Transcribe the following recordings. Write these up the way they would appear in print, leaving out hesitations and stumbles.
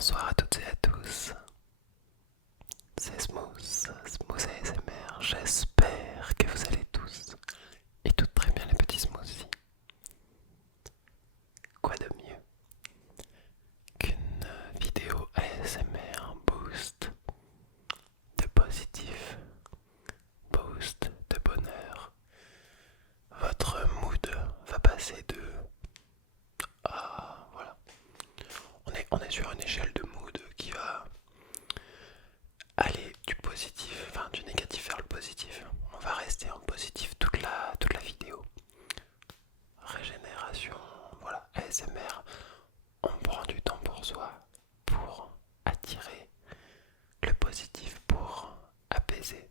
Bonsoir à toutes et à tous, c'est Smooth ASMR, j'espère que vous allez tous et toutes très bien les petits smoothies. Quoi de mieux qu'une vidéo ASMR boost de positif, boost de bonheur. Votre mood va passer de... Ah voilà, on est sur une échelle de mood qui va aller du positif, enfin du négatif vers le positif. On va rester en positif toute la vidéo. Régénération, voilà, ASMR. On prend du temps pour soi, pour attirer le positif, pour apaiser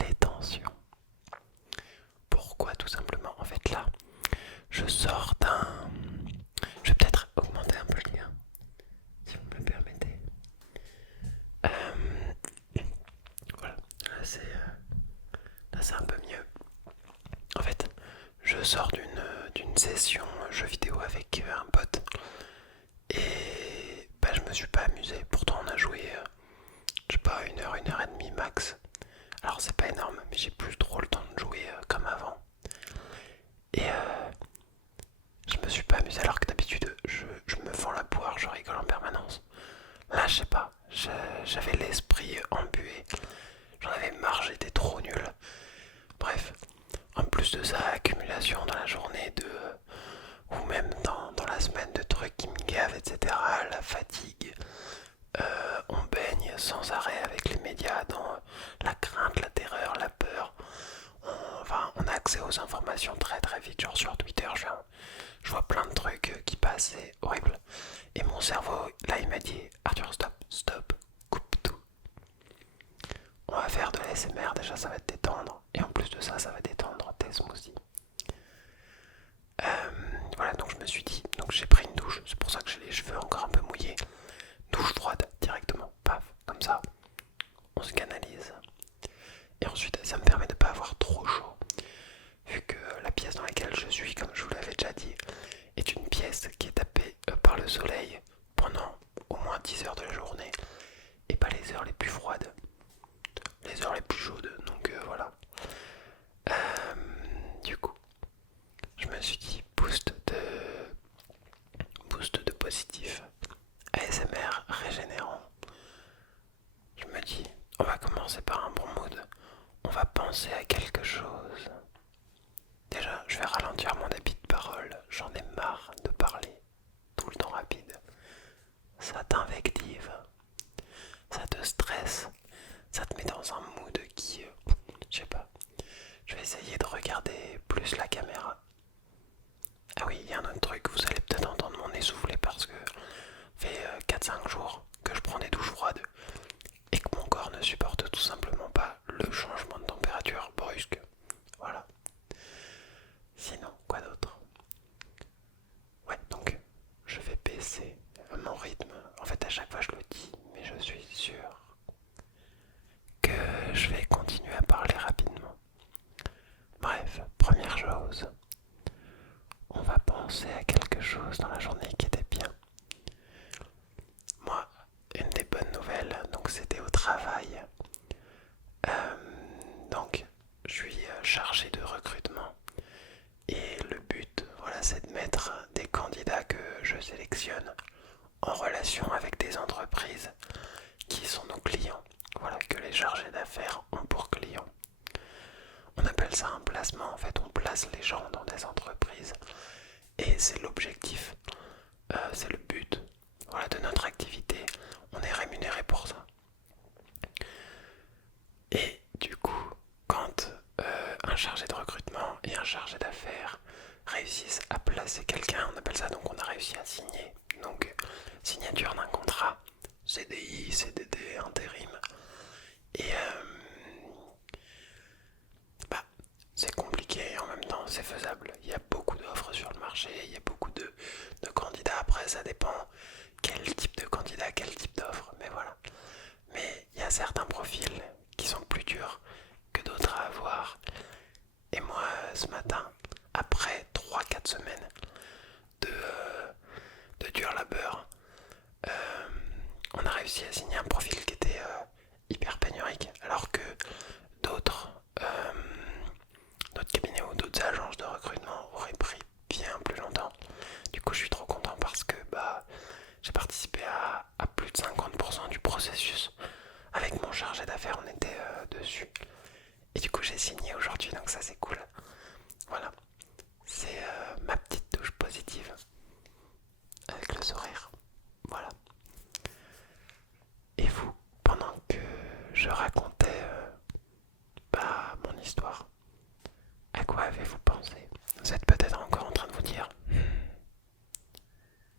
les tensions. Pourquoi tout simplement? En fait là, je sors d'un... Je vais peut-être augmenter un peu le lien, si vous me le permettez. Voilà, là c'est un peu mieux. En fait, je sors d'une session jeu vidéo avec un pote et bah, je me suis pas amusé. Pourtant on a joué, je sais pas, une heure et demie max. Alors c'est pas énorme, mais j'ai plus trop le temps de jouer comme avant. Et je me suis pas amusé alors que d'habitude je me fends la poire, je rigole en permanence. Là je sais pas, j'avais l'esprit embué. J'en avais marre, j'étais trop nul. Bref, en plus de ça, accumulation dans la journée de... ou même dans la semaine de trucs qui me gavent, etc. La fatigue, on baigne sans arrêt avec les médias dans la crainte, la terreur, la peur. On a accès aux informations très très vite, genre sur Twitter, je vois plein de trucs qui passent, c'est horrible. Et mon cerveau, là il m'a dit, Arthur stop, coupe tout. On va faire de l'ASMR, déjà ça va te détendre, et en plus de ça, ça va détendre tes smoothies. Voilà, donc je me suis dit, donc j'ai pris une douche, c'est pour ça que j'ai les cheveux encore un peu mouillés. Douche froide directement, paf, comme ça, on se canalise. Et ensuite, ça me permet de ne pas avoir trop chaud, vu que la pièce dans laquelle je suis, comme je vous l'avais déjà dit, est une pièce qui est tapée par le soleil pendant au moins 10 heures de la journée, et pas les heures les plus froides, les heures les plus chaudes, donc voilà. Du coup, je me suis dit boost de positif, ASMR régénérant. Je me dis, on va commencer par un bon mood, on va penser à quelque chose. Déjà, je vais ralentir mon débit de parole, j'en ai marre de parler tout le temps rapide. Ça t'invective, ça te stresse, ça te met dans un mood qui, je sais pas, je vais essayer de regarder plus la caméra. Ah oui, il y a un autre truc, vous allez peut-être entendre mon essoufflé parce que ça fait 4-5 jours que je prends des douches froides et que mon corps ne supporte tout simplement pas le changement de température brusque. Voilà. Sinon, quoi d'autre? Ouais, donc je vais baisser mon rythme. En fait, à chaque fois je le dis, mais je suis sûr que je vais continuer à parler rapidement. Bref, première chose, on va penser à quelque chose dans la journée qui était bien. Moi, une des bonnes nouvelles, donc c'était au travail. Donc, je suis chargé de recrutement. Et le but, voilà, c'est de mettre des candidats que je sélectionne en relation avec des entreprises qui sont nos clients. Voilà, que les chargés d'affaires ont pour clients. On appelle ça un placement, en fait, on place les gens dans des entreprises. Et c'est l'objectif, c'est le but, voilà, de notre activité. On est rémunéré pour ça. Et du coup, quand un chargé de recrutement et un chargé d'affaires réussissent à placer quelqu'un, on appelle ça, donc on a réussi à signer. Donc signature d'un contrat, CDI, CDD, intérim. Et bah, c'est compliqué et en même temps c'est faisable. Il y a beaucoup d'offres sur le marché, il y a beaucoup de candidats. Après ça dépend quel type de candidat, quel type d'offre, mais voilà. Mais il y a certains profils qui sont plus durs que d'autres à avoir. Et moi, ce matin, après 3-4 semaines de dur labeur, réussi à signer un profil qui était hyper pénurique, alors que d'autres d'autres cabinets ou d'autres agences de recrutement auraient pris bien plus longtemps. Du coup, je suis trop content parce que j'ai participé à plus de 50% du processus. Avec mon chargé d'affaires, on était dessus. Et du coup, j'ai signé aujourd'hui, donc ça c'est cool. Voilà, c'est ma petite touche positive avec le sourire. Voilà. Et vous, pendant que je racontais mon histoire, à quoi avez-vous pensé? Vous êtes peut-être encore en train de vous dire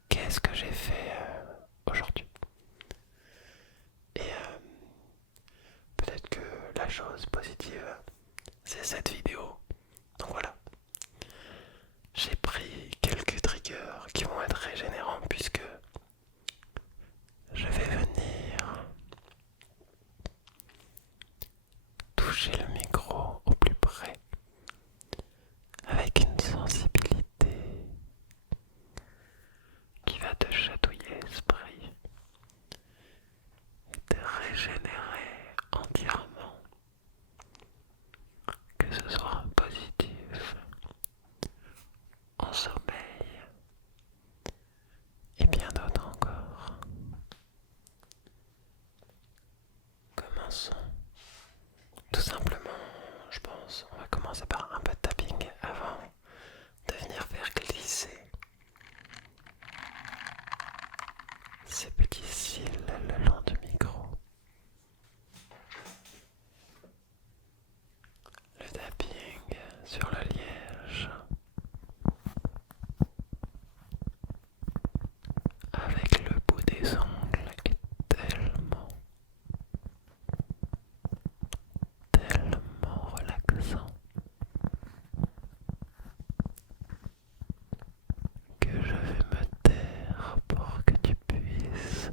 qu'est-ce que j'ai fait aujourd'hui? Et peut-être que la chose positive, c'est cette vidéo. Donc voilà. J'ai pris quelques triggers qui vont être régénérants puisque je vais venir toucher le micro au plus près avec une sensibilité qui va te chatouiller l'esprit et te régénérer entièrement, que ce soit positif, en sommeil et bien d'autres encore. Commençons. Tout simplement, je pense, on va commencer par un peu de tapping avant de venir faire glisser ces petits cils le long du micro. Le tapping sur le liège avec le bout des ongles est tellement relaxant que je vais me taire pour que tu puisses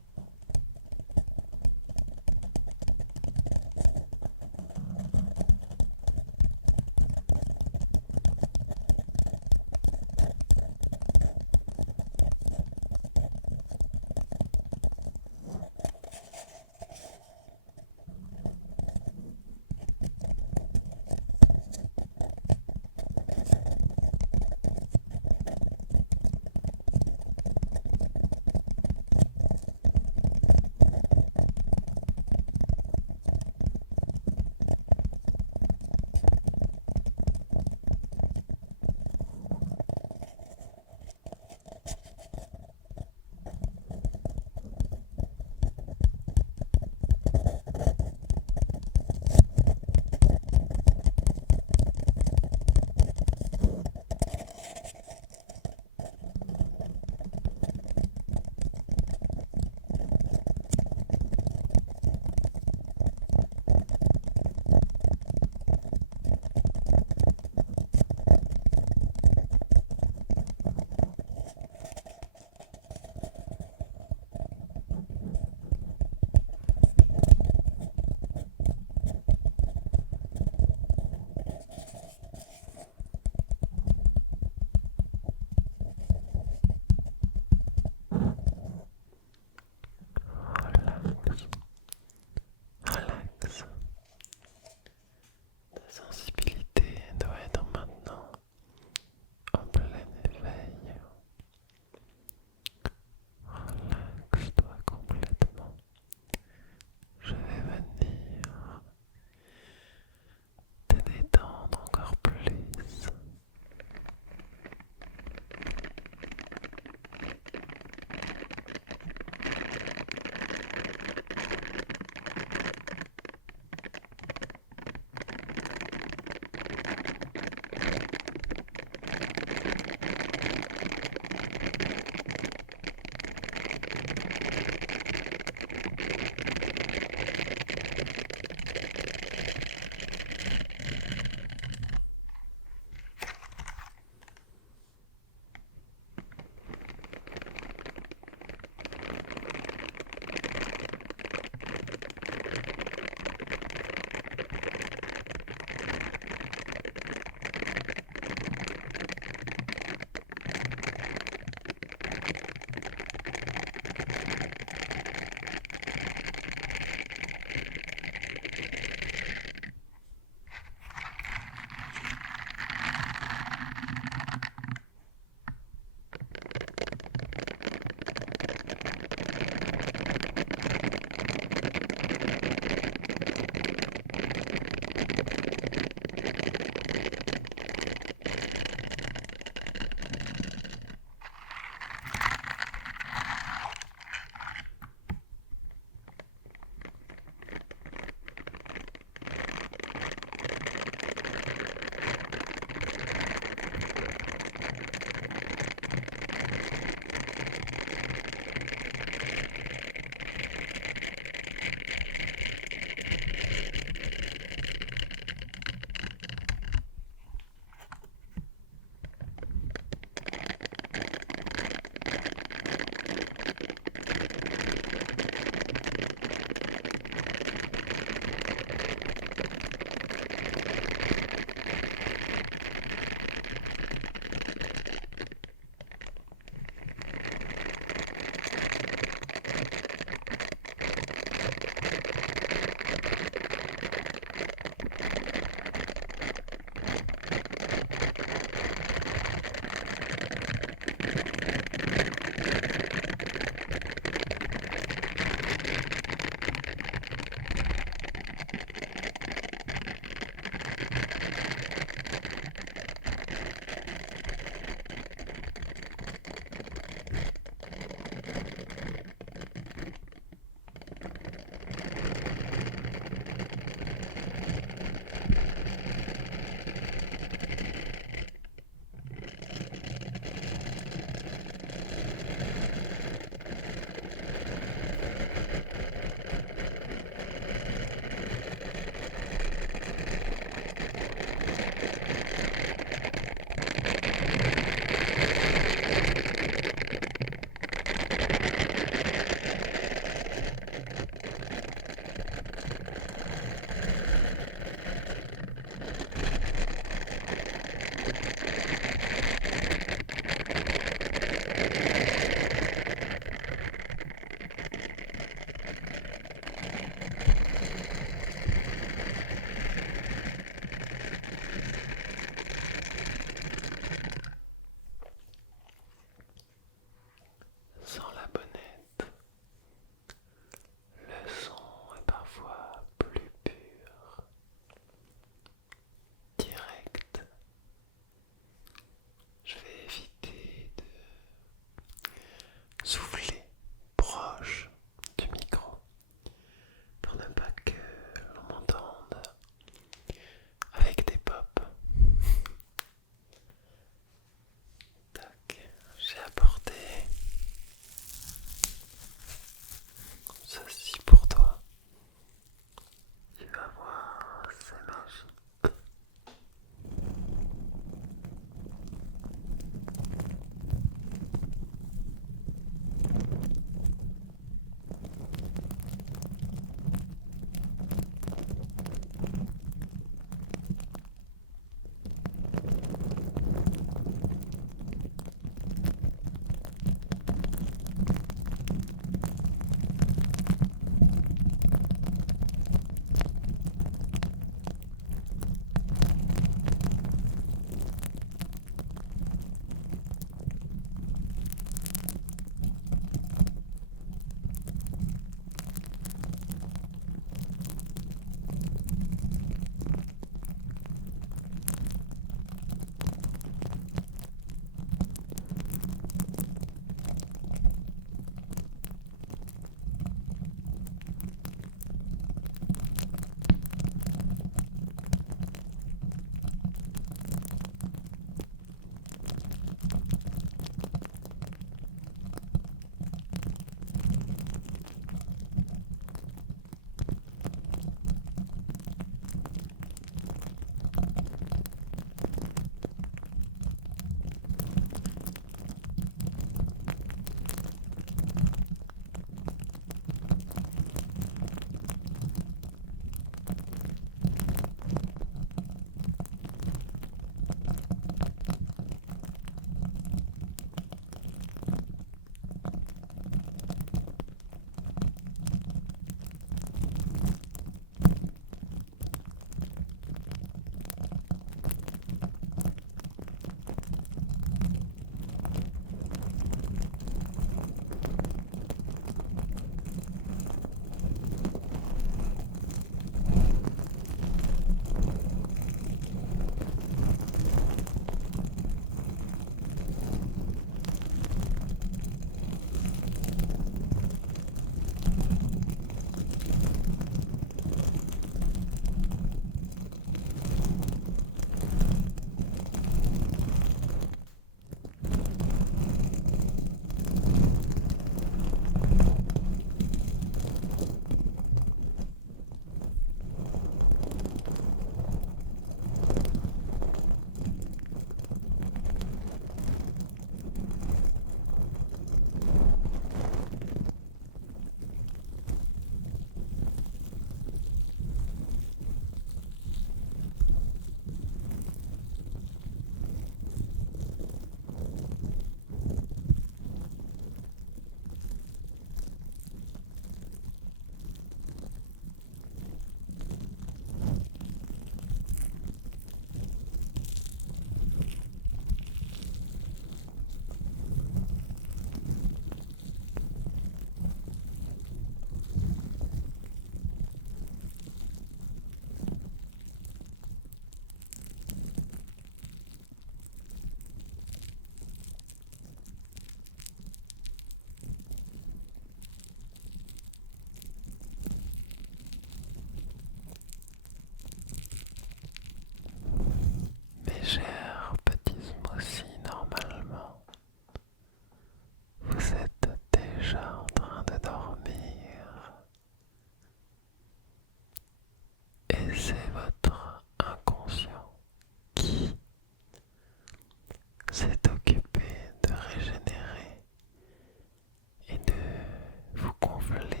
lovely.